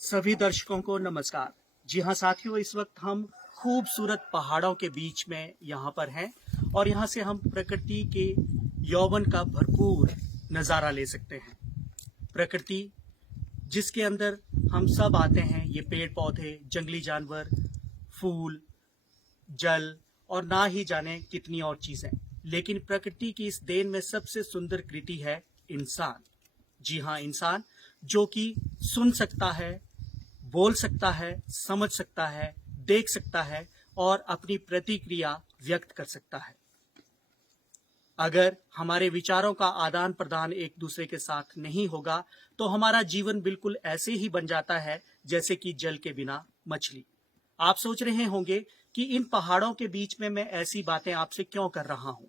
सभी दर्शकों को नमस्कार। जी हाँ साथियों, इस वक्त हम खूबसूरत पहाड़ों के बीच में यहाँ पर हैं और यहाँ से हम प्रकृति के यौवन का भरपूर नज़ारा ले सकते हैं। प्रकृति जिसके अंदर हम सब आते हैं, ये पेड़ पौधे, जंगली जानवर, फूल, जल और ना ही जाने कितनी और चीजें, लेकिन प्रकृति की इस देन में सबसे सुंदर कृति है इंसान। जी हाँ, इंसान जो कि सुन सकता है, बोल सकता है, समझ सकता है, देख सकता है और अपनी प्रतिक्रिया व्यक्त कर सकता है। अगर हमारे विचारों का आदान प्रदान एक दूसरे के साथ नहीं होगा तो हमारा जीवन बिल्कुल ऐसे ही बन जाता है जैसे कि जल के बिना मछली। आप सोच रहे होंगे कि इन पहाड़ों के बीच में मैं ऐसी बातें आपसे क्यों कर रहा हूं,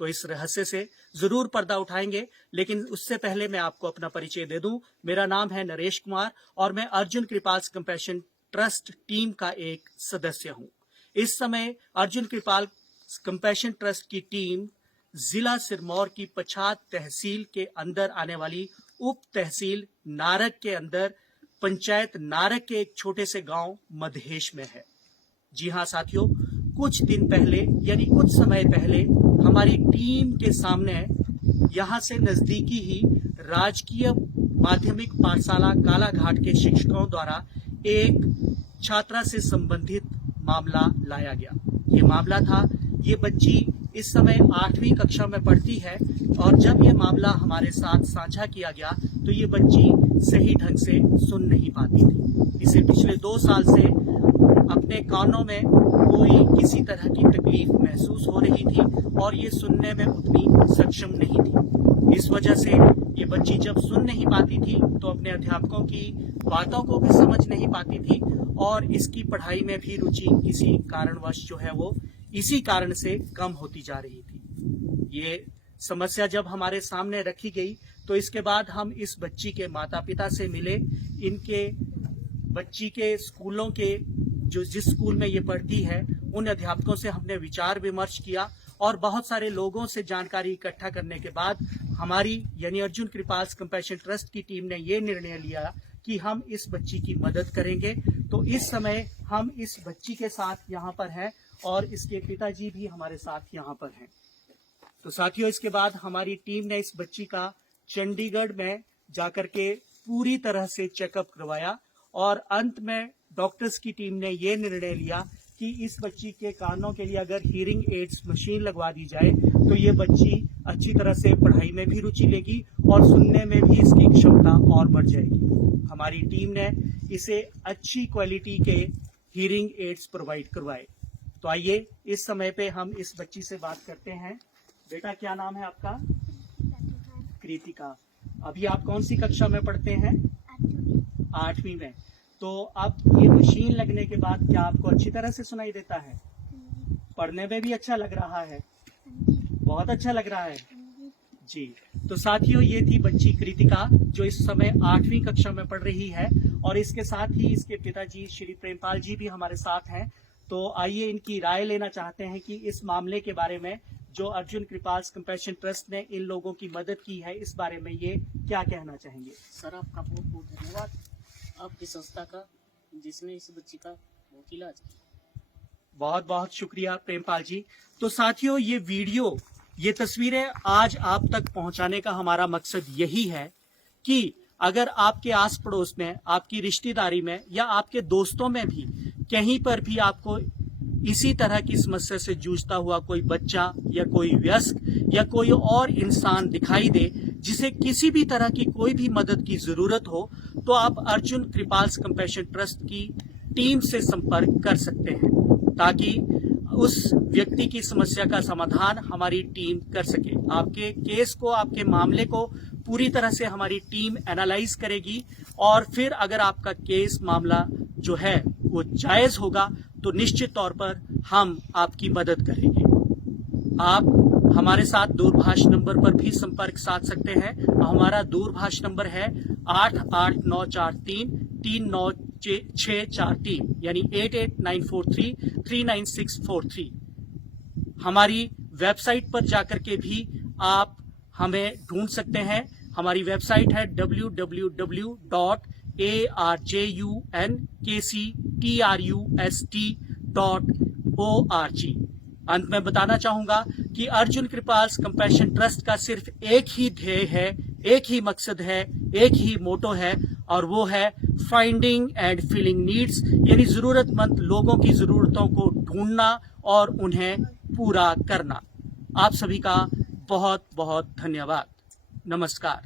तो इस रहस्य से जरूर पर्दा उठाएंगे, लेकिन उससे पहले मैं आपको अपना परिचय दे दूं। मेरा नाम है नरेश कुमार और मैं अर्जुन कृपाल कंपैशन ट्रस्ट टीम का एक सदस्य हूं। इस समय अर्जुन कृपाल कंपैशन ट्रस्ट की टीम जिला सिरमौर की पछात तहसील के अंदर आने वाली उप तहसील नारक के अंदर पंचायत नारक के एक छोटे से गांव मधेश में है। जी हाँ साथियों, कुछ दिन पहले यानी कुछ समय पहले हमारी टीम के सामने यहाँ से नजदीकी ही राजकीय माध्यमिक पाठशाला कालाघाट के शिक्षकों द्वारा एक छात्रा से संबंधित मामला लाया गया। ये मामला था, ये बच्ची इस समय 8वीं कक्षा में पढ़ती है और जब ये मामला हमारे साथ साझा किया गया तो ये बच्ची सही ढंग से सुन नहीं पाती थी। इसे पिछले 2 साल से अपने कानों में कोई किसी तरह की तकलीफ महसूस हो रही थी और ये सुनने में उतनी सक्षम नहीं थी। इस वजह से ये बच्ची जब सुन नहीं पाती थी तो अपने अध्यापकों की बातों को भी समझ नहीं पाती थी और इसकी पढ़ाई में भी रुचि किसी कारणवश जो है वो इसी कारण से कम होती जा रही थी। ये समस्या जब हमारे सामने रखी गई तो इसके बाद हम इस बच्ची के माता पिता से मिले। इनके बच्ची के स्कूलों के जिस स्कूल में ये पढ़ती है उन अध्यापकों से हमने विचार विमर्श किया और बहुत सारे लोगों से जानकारी इकट्ठा करने के बाद हमारी यानी अर्जुन कृपाल कंपैशन ट्रस्ट की टीम ने ये निर्णय लिया कि हम इस बच्ची की मदद करेंगे। तो इस समय हम इस बच्ची के साथ यहाँ पर हैं और इसके पिताजी भी हमारे साथ यहाँ पर हैं। तो साथियों, इसके बाद हमारी टीम ने इस बच्ची का चंडीगढ़ में जाकर के पूरी तरह से चेकअप करवाया और अंत में डॉक्टर्स की टीम ने ये निर्णय लिया कि इस बच्ची के कानों के लिए अगर हियरिंग एड्स मशीन लगवा दी जाए तो ये बच्ची अच्छी तरह से पढ़ाई में भी रुचि लेगी और सुनने में भी इसकी क्षमता और बढ़ जाएगी। हमारी टीम ने इसे अच्छी क्वालिटी के हियरिंग एड्स प्रोवाइड करवाए। तो आइए इस समय पे हम इस बच्ची से बात करते हैं। बेटा, क्या नाम है आपका? कृतिका। अभी आप कौन सी कक्षा में पढ़ते हैं? 8वीं में। तो अब ये मशीन लगने के बाद क्या आपको अच्छी तरह से सुनाई देता है? पढ़ने में भी अच्छा लग रहा है? बहुत अच्छा लग रहा है जी। तो साथियों, ये थी बच्ची कृतिका जो इस समय 8वीं कक्षा में पढ़ रही है और इसके साथ ही इसके पिताजी श्री प्रेमपाल जी भी हमारे साथ हैं। तो आइए इनकी राय लेना चाहते हैं कि इस मामले के बारे में जो अर्जुन कृपाल कंपैशन ट्रस्ट ने इन लोगों की मदद की है, इस बारे में ये क्या कहना चाहेंगे? सर, आपका बहुत बहुत धन्यवाद, आपकी संस्था का जिसने इस बच्ची का बहुत इलाज किया। बहुत बहुत शुक्रिया प्रेमपाल जी। तो साथियों, ये वीडियो, ये तस्वीरें आज आप तक पहुंचाने का हमारा मकसद यही है कि अगर आपके आस पड़ोस में, आपकी रिश्तेदारी में या आपके दोस्तों में भी कहीं पर भी आपको इसी तरह की समस्या से जूझता हुआ कोई बच्चा या कोई वयस्क या कोई और इंसान दिखाई दे जिसे किसी भी तरह की कोई भी मदद की जरूरत हो, तो आप अर्जुन कृपाल कंपैशन ट्रस्ट की टीम से संपर्क कर सकते हैं ताकि उस व्यक्ति की समस्या का समाधान हमारी टीम कर सके। आपके केस को, आपके मामले को पूरी तरह से हमारी टीम एनालाइज करेगी और फिर अगर आपका केस मामला जो है वो जायज होगा तो निश्चित तौर पर हम आपकी मदद करेंगे। आप हमारे साथ दूरभाष नंबर पर भी संपर्क साध सकते हैं। हमारा दूरभाष नंबर है 8894339643 यानी 8894339643। हमारी वेबसाइट पर जाकर के भी आप हमें ढूंढ सकते हैं। हमारी वेबसाइट है www.arjunkripal ARJUNKCTRUST.org। अंत में बताना चाहूंगा कि अर्जुन कृपाल्स कंपैशन ट्रस्ट का सिर्फ एक ही ध्येय है, एक ही मकसद है, एक ही मोटो है, और वो है फाइंडिंग एंड फीलिंग नीड्स, यानी जरूरतमंद लोगों की जरूरतों को ढूंढना और उन्हें पूरा करना। आप सभी का बहुत बहुत धन्यवाद। नमस्कार।